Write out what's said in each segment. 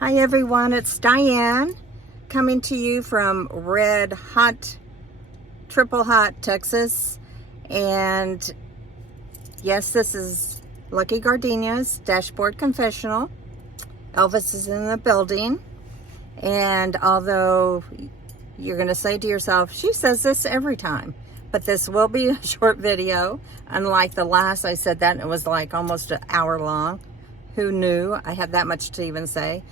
Hi everyone, it's Diane coming to you from red hot, triple hot Texas. And yes, this is Lucky Gardenia's Dashboard Confessional. Elvis is in the building. And although you're going to say to yourself, she says this every time, but this will be a short video. Unlike the last, I said that and it was like almost an hour long. Who knew I had that much to even say?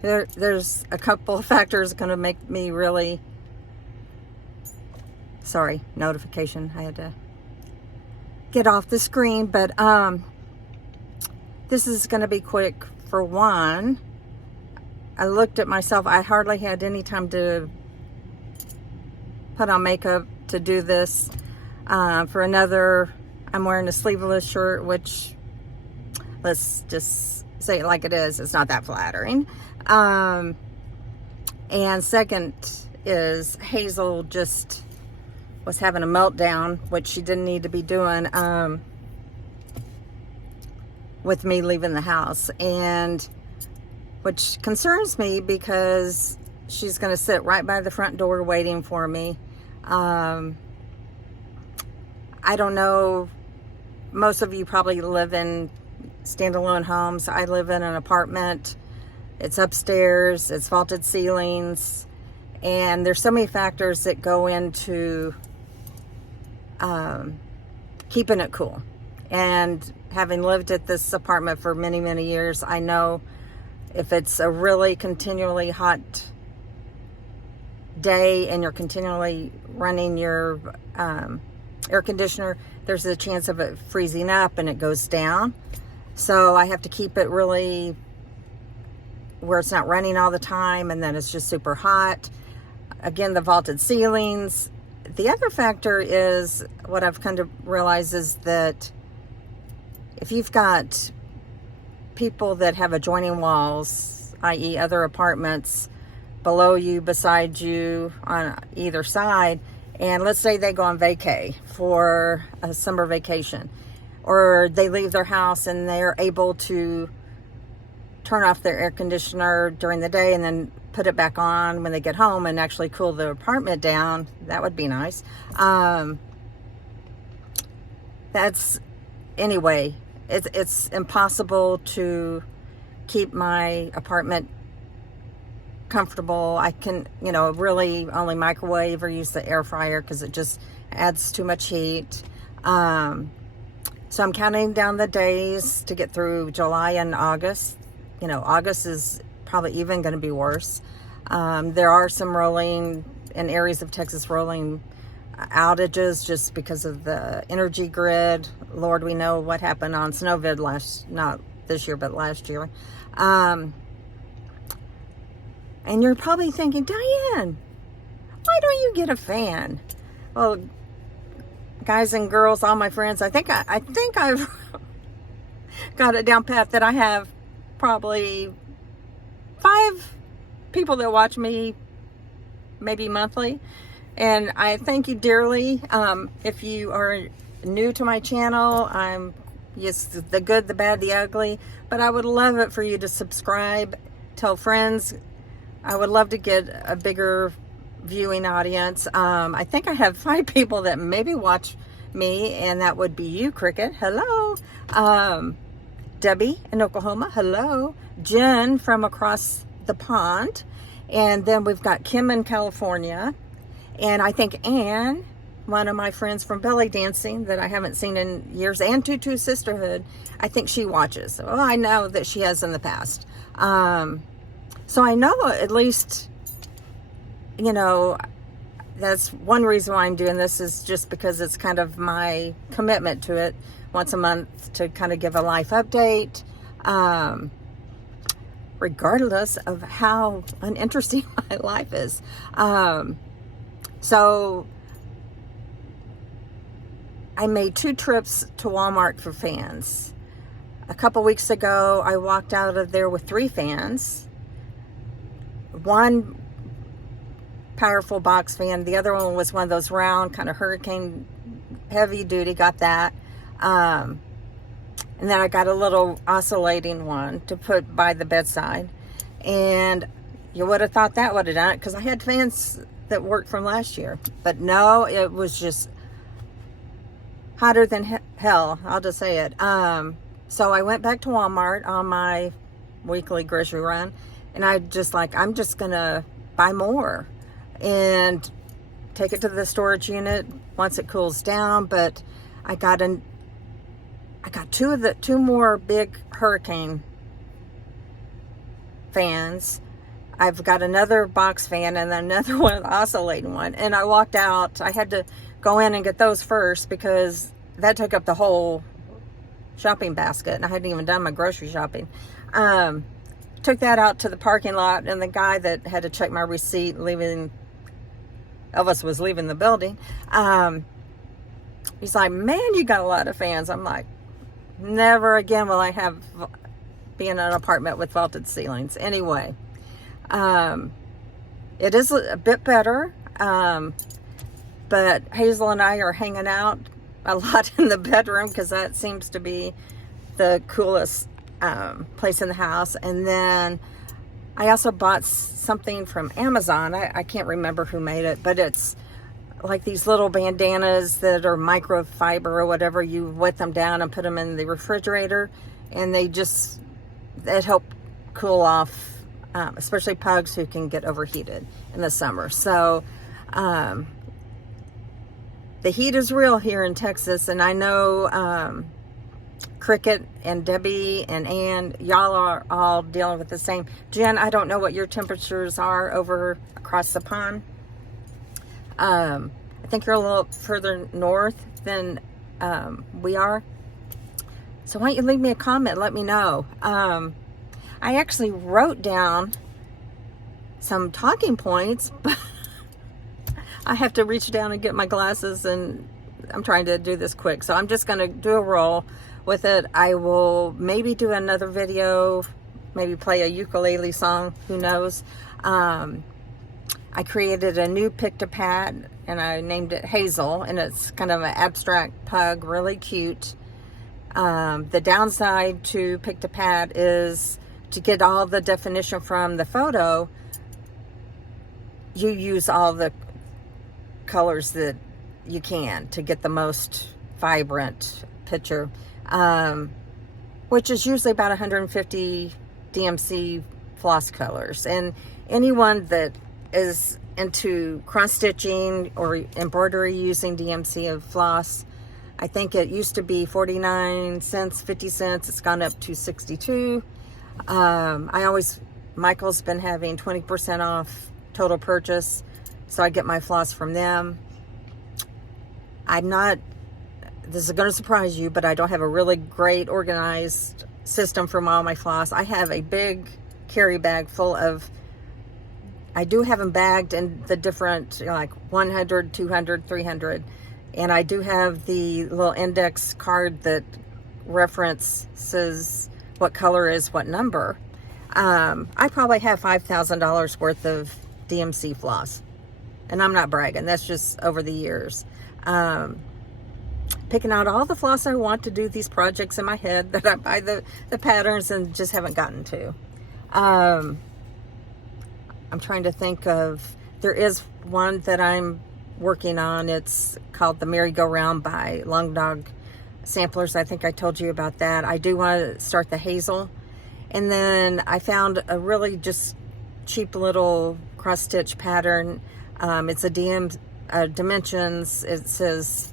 There's a couple of factors going to make me really... Sorry, notification. I had to get off the screen, but this is going to be quick. For one, I looked at myself. I hardly had any time to put on makeup to do this. For another, I'm wearing a sleeveless shirt, which... let's just say it like it is. It's not that flattering. And second is Hazel just was having a meltdown, which she didn't need to be doing with me leaving the house. And which concerns me because she's going to sit right by the front door waiting for me. I don't know. Most of you probably live in standalone homes. I live in an apartment. It's upstairs. It's vaulted ceilings. And there's so many factors that go into keeping it cool. And having lived at this apartment for many, many years, I know if it's a really continually hot day and you're continually running your air conditioner, there's a chance of it freezing up and it goes down. So I have to keep it really where it's not running all the time and then it's just super hot. Again, the vaulted ceilings. The other factor is what I've come to realize is that if you've got people that have adjoining walls, i.e. other apartments below you, beside you, on either side, and let's say they go on vacay for a summer vacation, or they leave their house and they're able to turn off their air conditioner during the day and then put it back on when they get home and actually cool the apartment down. That would be nice. Anyway, it's impossible to keep my apartment comfortable. I can, really only microwave or use the air fryer because it just adds too much heat. So I'm counting down the days to get through July and August. August is probably even going to be worse. There are some rolling, in areas of Texas, rolling outages just because of the energy grid. Lord, we know what happened on Snowvid not this year, but last year. And you're probably thinking, Diane, why don't you get a fan? Well, guys and girls, all my friends, I think I've got it down pat that I have probably 5 people that watch me maybe monthly, and I thank you dearly. If you are new to my channel, I'm the good, the bad, the ugly, but I would love it for you to subscribe, tell friends. I would love to get a bigger viewing audience. I think I have 5 people that maybe watch me, and that would be you, Cricket. Hello. Debbie in Oklahoma. Hello. Jen from across the pond. And then we've got Kim in California. And I think Anne, one of my friends from belly dancing that I haven't seen in years, and Tutu Sisterhood, I think she watches. Well, I know that she has in the past. So I know at least, that's one reason why I'm doing this, is just because it's kind of my commitment to it once a month to kind of give a life update, regardless of how uninteresting my life is. So I made 2 trips to Walmart for fans. A couple weeks ago, I walked out of there with 3 fans. One powerful box fan. The other one was one of those round kind of hurricane heavy duty. Got that. And then I got a little oscillating one to put by the bedside. And you would have thought that would have done it, because I had fans that worked from last year. But no, it was just hotter than hell. I'll just say it. So I went back to Walmart on my weekly grocery run, and I'm just gonna buy more and take it to the storage unit once it cools down. But I got two more big hurricane fans. I've got another box fan and then another one, oscillating one. And I walked out. I had to go in and get those first because that took up the whole shopping basket, and I hadn't even done my grocery shopping. Took that out to the parking lot, and the guy that had to check my receipt Elvis was leaving the building. He's like, "Man, you got a lot of fans." I'm like, never again will I be in an apartment with vaulted ceilings. Anyway, it is a bit better, but Hazel and I are hanging out a lot in the bedroom because that seems to be the coolest place in the house. And then I also bought something from Amazon. I can't remember who made it, but it's like these little bandanas that are microfiber or whatever. You wet them down and put them in the refrigerator, and it help cool off, especially pugs who can get overheated in the summer. So the heat is real here in Texas, and I know Cricket and Debbie and Ann, y'all are all dealing with the same. Jen, I don't know what your temperatures are over across the pond. I think you're a little further north than we are. So why don't you leave me a comment, let me know. I actually wrote down some talking points, but I have to reach down and get my glasses, and I'm trying to do this quick. So I'm just going to do a roll with it. I will maybe do another video, maybe play a ukulele song, who knows. I created a new pick-to-pad, and I named it Hazel, and it's kind of an abstract pug, really cute. The downside to pick-to-pad is to get all the definition from the photo, you use all the colors that you can to get the most vibrant picture, which is usually about 150 DMC floss colors. And anyone that is into cross-stitching or embroidery using DMC of floss, I think it used to be 49 cents, 50 cents. It's gone up to 62. Michael's been having 20% off total purchase, so I get my floss from them. This is going to surprise you, but I don't have a really great organized system for all my floss. I have a big carry bag full of, I do have them bagged in the different, like 100, 200, 300. And I do have the little index card that references what color is what number. I probably have $5,000 worth of DMC floss. And I'm not bragging. That's just over the years. Picking out all the floss I want to do these projects in my head that I buy the patterns and just haven't gotten to. I'm trying to think of, there is one that I'm working on. It's called the Merry-Go-Round by Long Dog Samplers. I think I told you about that. I do want to start the Hazel. And then I found a really just cheap little cross-stitch pattern. It's a dimensions. It says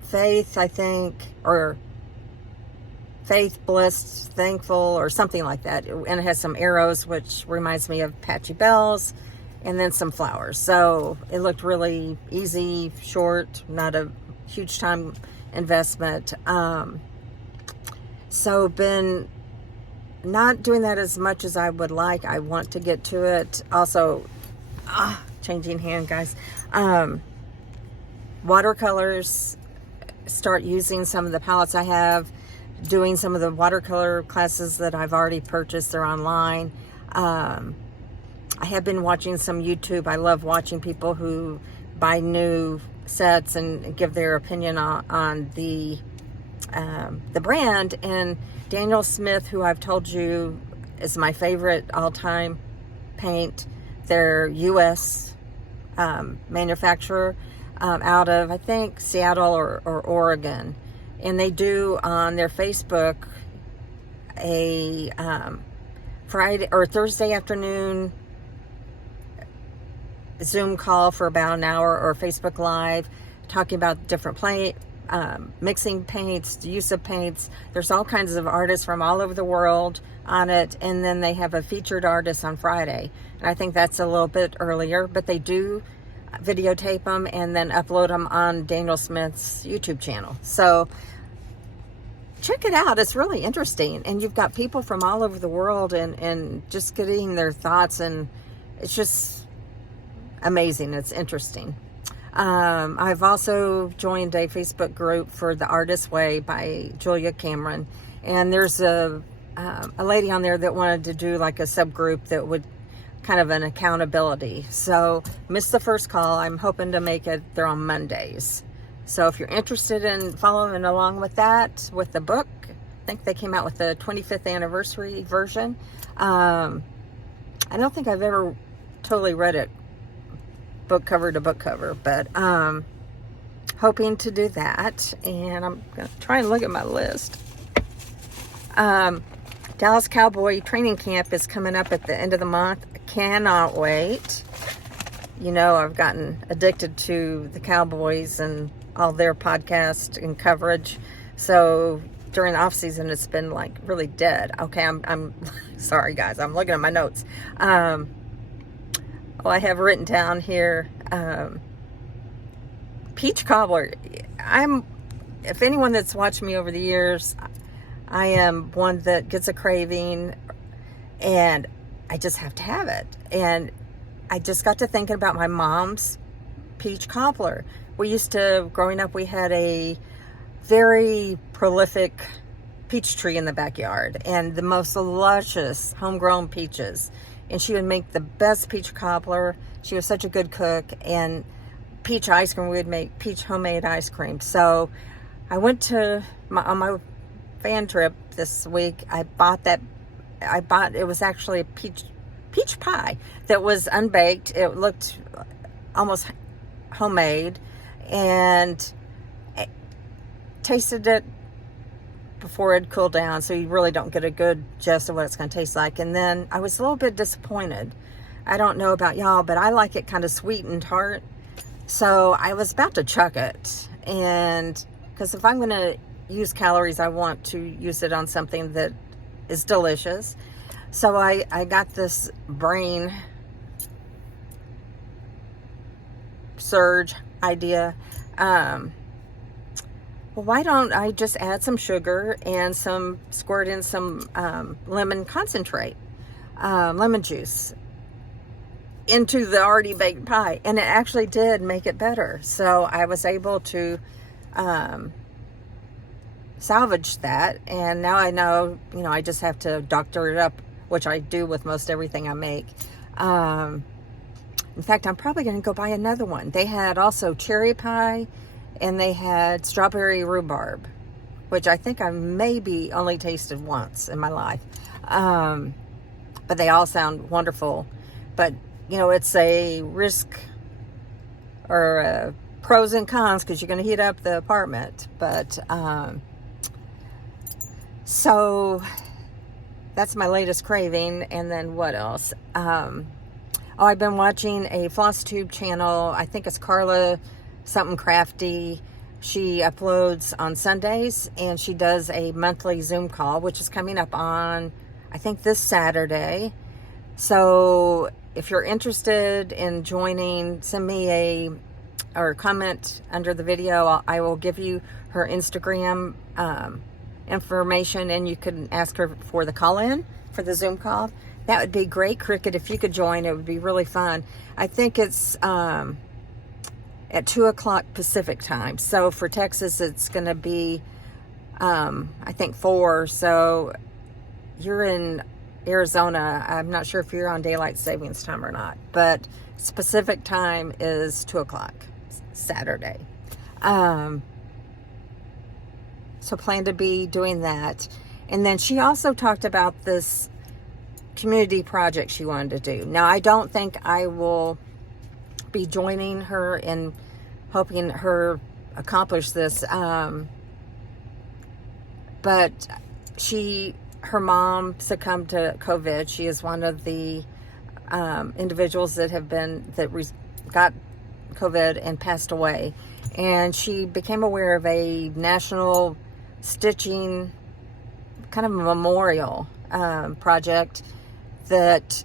faith, I think, or faith, blessed, thankful, or something like that. And it has some arrows, which reminds me of Patchy Bells, and then some flowers. So it looked really easy, short, not a huge time investment. So been not doing that as much as I would like. I want to get to it. Also, changing hand, guys. Watercolors, start using some of the palettes I have, doing some of the watercolor classes that I've already purchased. They're online. I have been watching some YouTube. I love watching people who buy new sets and give their opinion on the the brand. And Daniel Smith, who I've told you is my favorite all-time paint, their U.S. Manufacturer, out of, I think, Seattle or Oregon. And they do on their Facebook a Friday or Thursday afternoon Zoom call for about an hour, or Facebook Live, talking about different mixing paints, the use of paints. There's all kinds of artists from all over the world on it, and then they have a featured artist on Friday. And I think that's a little bit earlier, but they do videotape them and then upload them on Daniel Smith's YouTube channel. So check it out. It's really interesting. And you've got people from all over the world and just getting their thoughts, and it's just amazing. It's interesting. I've also joined a Facebook group for The Artist's Way by Julia Cameron. And there's a lady on there that wanted to do like a subgroup that would kind of an accountability. So missed the first call. I'm hoping to make it there on Mondays. So if you're interested in following along with that, with the book, I think they came out with the 25th anniversary version. I don't think I've ever totally read it book cover to book cover, but hoping to do that. And I'm going to try and look at my list. Dallas Cowboy Training Camp is coming up at the end of the month. I cannot wait. You know, I've gotten addicted to the Cowboys and all their podcasts and coverage. So during the off season, it's been like really dead. Okay, I'm sorry guys. I'm looking at my notes. I have written down here, peach cobbler. If anyone that's watched me over the years, I am one that gets a craving and I just have to have it. And I just got to thinking about my mom's peach cobbler. We used to, growing up, we had a very prolific peach tree in the backyard and the most luscious homegrown peaches. And she would make the best peach cobbler. She was such a good cook. And peach ice cream, we would make peach homemade ice cream. So I went to on my van trip this week. It was actually a peach pie that was unbaked. It looked almost homemade, and tasted it before it cooled down, so you really don't get a good gist of what it's going to taste like. And then I was a little bit disappointed. I don't know about y'all, but I like it kind of sweet and tart. So I was about to chuck it, and because if I'm going to use calories, I want to use it on something that is delicious. So I got this brain surge idea. Well, why don't I just add some sugar and squirt in some lemon concentrate, lemon juice into the already baked pie, and it actually did make it better. So I was able to salvage that, and now I know, I just have to doctor it up, which I do with most everything I make. In fact, I'm probably going to go buy another one. They had also cherry pie, and they had strawberry rhubarb, which I think I maybe only tasted once in my life. But they all sound wonderful. But, it's a risk or pros and cons, because you're going to heat up the apartment. But, so that's my latest craving. And then what else? I've been watching a floss tube channel. I think it's Carla something crafty. She uploads on Sundays, and she does a monthly Zoom call, which is coming up on, I think, this Saturday. So if you're interested in joining, send me or comment under the video. I will give you her Instagram information, and you can ask her for the call-in for the Zoom call. That would be great. Cricket, if you could join, it would be really fun. I think it's at 2 o'clock Pacific time. So for Texas, it's going to be, I think 4. So you're in Arizona. I'm not sure if you're on daylight savings time or not, but Pacific time is 2 o'clock Saturday. So plan to be doing that. And then she also talked about this community project she wanted to do. Now, I don't think I will be joining her in helping her accomplish this. But her mom succumbed to COVID. She is one of the individuals that got COVID and passed away. And she became aware of a national stitching kind of memorial project that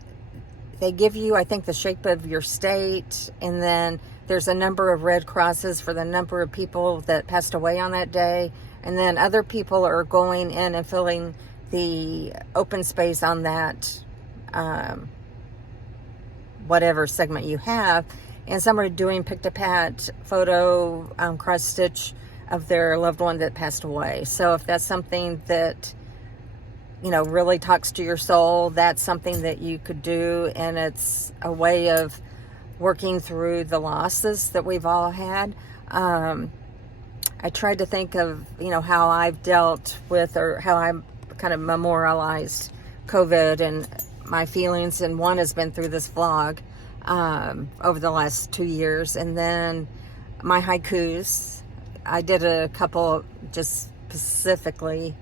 they give you, I think, the shape of your state, and then there's a number of red crosses for the number of people that passed away on that day, and then other people are going in and filling the open space on that whatever segment you have, and some are doing pick-to-pat photo cross-stitch of their loved one that passed away. So if that's something that really talks to your soul, that's something that you could do, and it's a way of working through the losses that we've all had. I tried to think of, how I've dealt with, or how I kind of memorialized COVID and my feelings, and one has been through this vlog over the last 2 years, and then my haikus. I did a couple just specifically,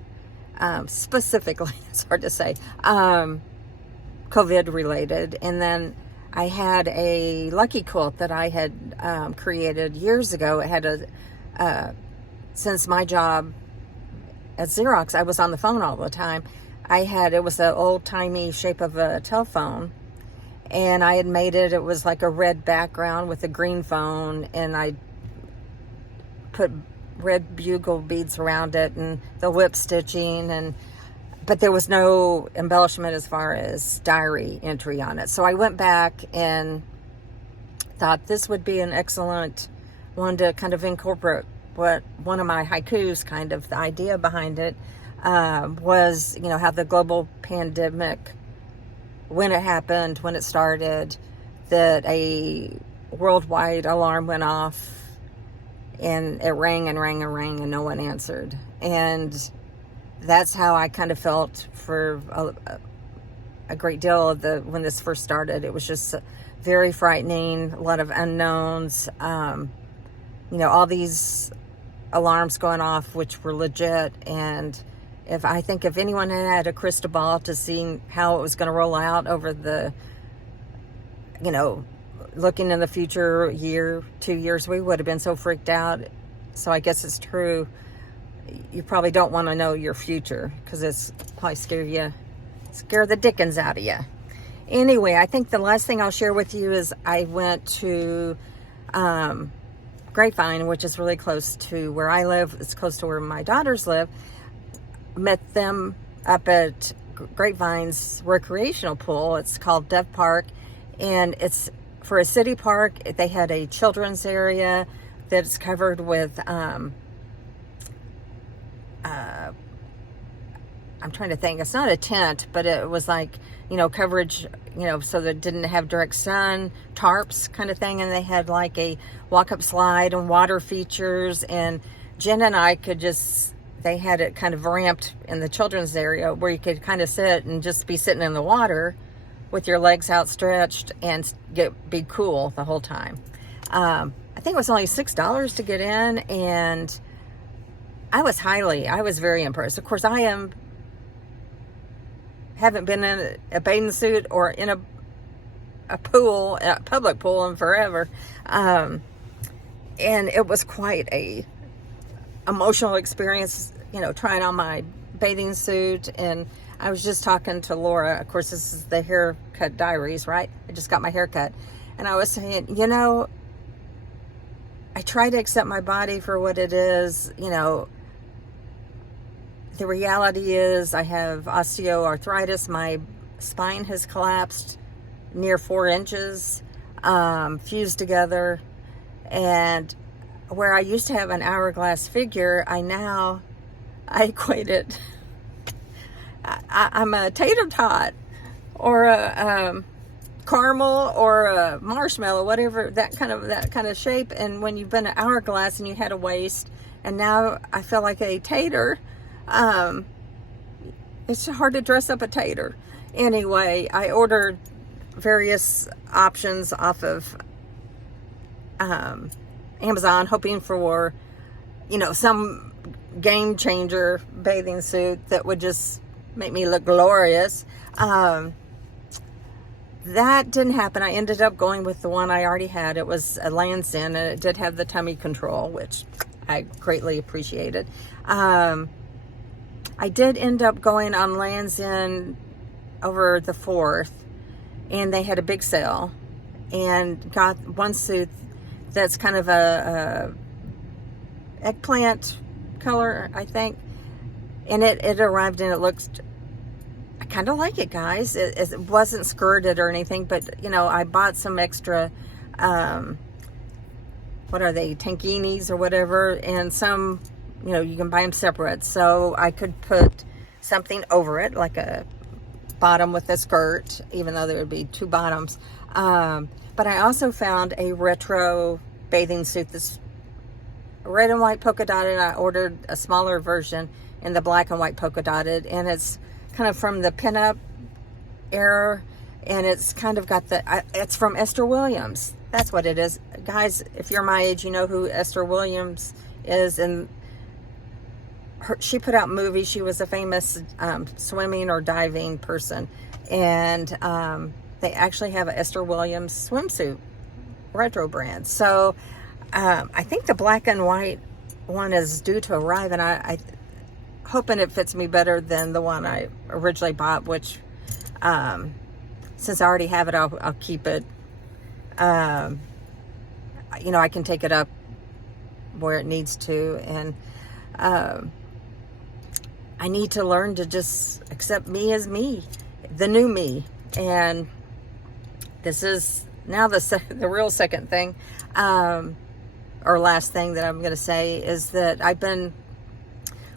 it's hard to say, COVID related. And then I had a lucky quilt that I had created years ago. It had since my job at Xerox, I was on the phone all the time. It was an old-timey shape of a telephone, and I had made it was like a red background with a green phone, and I put red bugle beads around it and the whip stitching, but there was no embellishment as far as diary entry on it. So I went back and thought this would be an excellent one to kind of incorporate what one of my haikus, kind of the idea behind it was, how the global pandemic, when it happened, when it started, that a worldwide alarm went off, and it rang and rang and rang, and no one answered. And that's how I kind of felt for a great deal of when this first started. It was just very frightening, a lot of unknowns, all these alarms going off, which were legit. And if anyone had a crystal ball to see how it was going to roll out over the, looking in the future year, 2 years, we would have been so freaked out. So I guess it's true. You probably don't want to know your future, because it's probably scare the dickens out of you. Anyway, I think the last thing I'll share with you is I went to Grapevine, which is really close to where I live. It's close to where my daughters live. Met them up at Grapevine's recreational pool. It's called Dove Park, and it's for a city park. They had a children's area that's covered with I'm trying to think, it's not a tent, but it was like, coverage, so that it didn't have direct sun, tarps kind of thing. And they had like a walk-up slide and water features, and Jen and I they had it kind of ramped in the children's area where you could kind of sit and just be sitting in the water with your legs outstretched and be cool the whole time. I think it was only $6 to get in, and I was very impressed. Of course, haven't been in a bathing suit or in a public pool in forever. And it was quite a emotional experience, trying on my bathing suit. And I was just talking to Laura. Of course, this is the haircut diaries, right? I just got my hair cut. And I was saying, I try to accept my body for what it is. The reality is I have osteoarthritis. My spine has collapsed near 4 inches, fused together. And where I used to have an hourglass figure, I equate it. I'm a tater tot or a caramel or a marshmallow, whatever, that kind of shape. And when you've been an hourglass and you had a waist and now I feel like a tater. It's hard to dress up a tater. Anyway, I ordered various options off of Amazon, hoping for, some game changer bathing suit that would just make me look glorious. That didn't happen. I ended up going with the one I already had. It was a Land's End, and it did have the tummy control, which I greatly appreciated. I did end up going on Land's End over the 4th, and they had a big sale, and got one suit that's kind of a eggplant color, I think, and it arrived, and it looks, I kind of like it, guys. It wasn't skirted or anything, but I bought some extra what are they, tankinis or whatever, and some, you can buy them separate, so I could put something over it, like a bottom with a skirt, even though there would be 2 bottoms. But I also found a retro bathing suit that's red and white polka dotted. I ordered a smaller version in the black and white polka dotted, and it's kind of from the pinup era, and it's kind of got it's from Esther Williams. That's what it is. Guys, if you're my age, you know who Esther Williams is, and she put out movies. She was a famous swimming or diving person, and they actually have an Esther Williams swimsuit retro brand. So I think the black and white one is due to arrive, and I hoping it fits me better than the one I originally bought, which since I already have it, I'll keep it. I can take it up where it needs to, and I need to learn to just accept me as me, the new me. And this is now the real second thing, or last thing that I'm going to say, is that I've been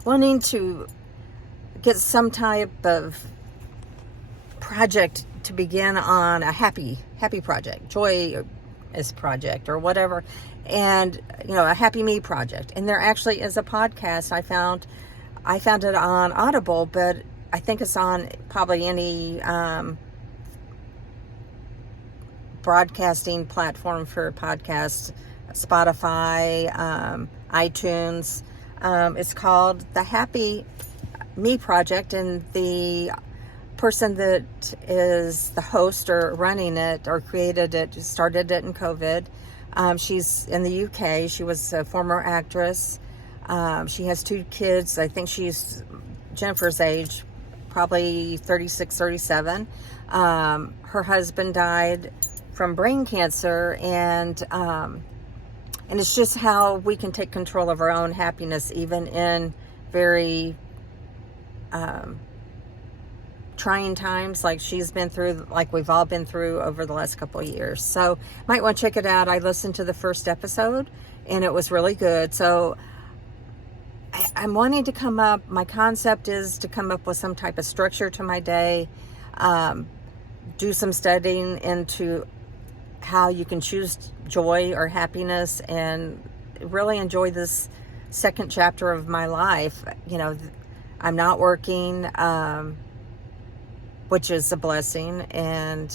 wanting to get some type of project to begin on, a happy project, joyous project, or whatever, and a happy me project. And there actually is a podcast I found it on Audible, but I think it's on probably any broadcasting platform for podcasts, Spotify, iTunes. It's called The Happy Me Project, and the person that is the host or running it or created it, started it in COVID. She's in the UK. She was a former actress. She has 2 kids. I think she's Jennifer's age, probably 36, 37. Her husband died from brain cancer, and it's just how we can take control of our own happiness, even in very trying times like she's been through, like we've all been through over the last couple of years. So might want to check it out. I listened to the first episode, and it was really good. So I'm wanting to come up, my concept is to come up with some type of structure to my day, do some studying into how you can choose joy or happiness, and really enjoy this second chapter of my life. I'm not working, which is a blessing, and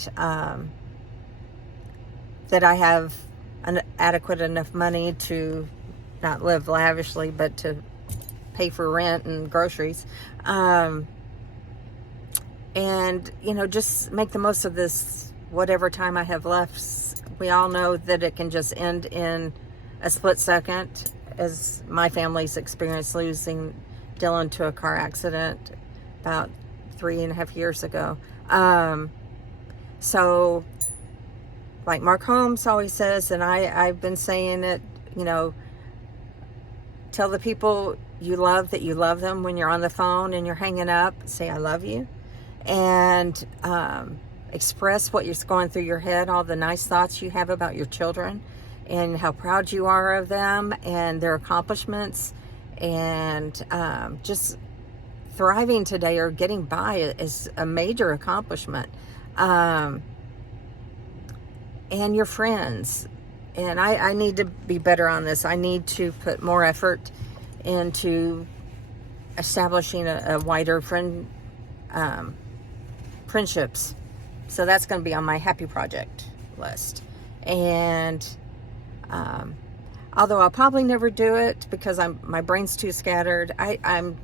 that I have an adequate enough money to not live lavishly, but to pay for rent and groceries, and just make the most of this whatever time I have left. We all know that it can just end in a split second, as my family's experienced losing Dylan to a car accident about 3.5 years ago. So like Mark Holmes always says, and I've been saying it, tell the people you love that you love them when you're on the phone and you're hanging up. Say, I love you. And express what you're going through your head, all the nice thoughts you have about your children, and how proud you are of them and their accomplishments, and just thriving today or getting by is a major accomplishment. And your friends. And I need to be better on this. I need to put more effort into establishing a wider friendships. So that's going to be on my happy project list. And although I'll probably never do it because my brain's too scattered, I'm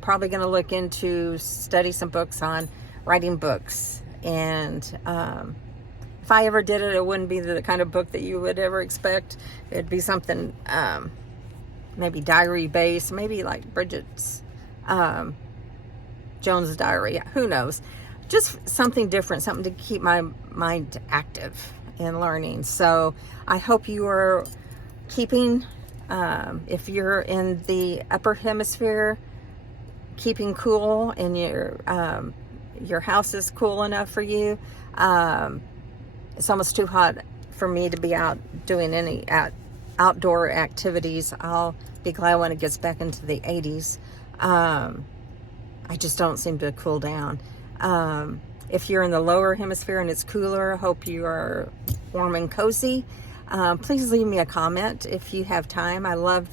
probably going to look into study some books on writing books. And if I ever did it, it wouldn't be the kind of book that you would ever expect. It'd be something maybe diary based, maybe like Bridget's Jones' diary. Who knows? Just something different, something to keep my mind active and learning. So I hope you are keeping, if you're in the upper hemisphere, keeping cool, and your house is cool enough for you. It's almost too hot for me to be out doing any outdoor activities. I'll be glad when it gets back into the 80s. I just don't seem to cool down. If you're in the lower hemisphere and it's cooler, hope you are warm and cozy. Please leave me a comment if you have time. I love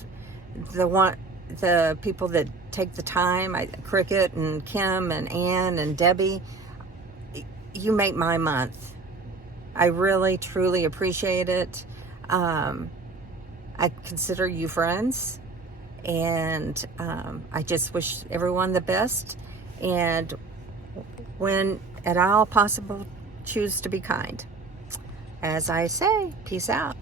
the people that take the time. Cricket and Kim and Ann and Debbie. You make my month. I really, truly appreciate it. I consider you friends, and I just wish everyone the best. And when at all possible, choose to be kind. As I say, peace out.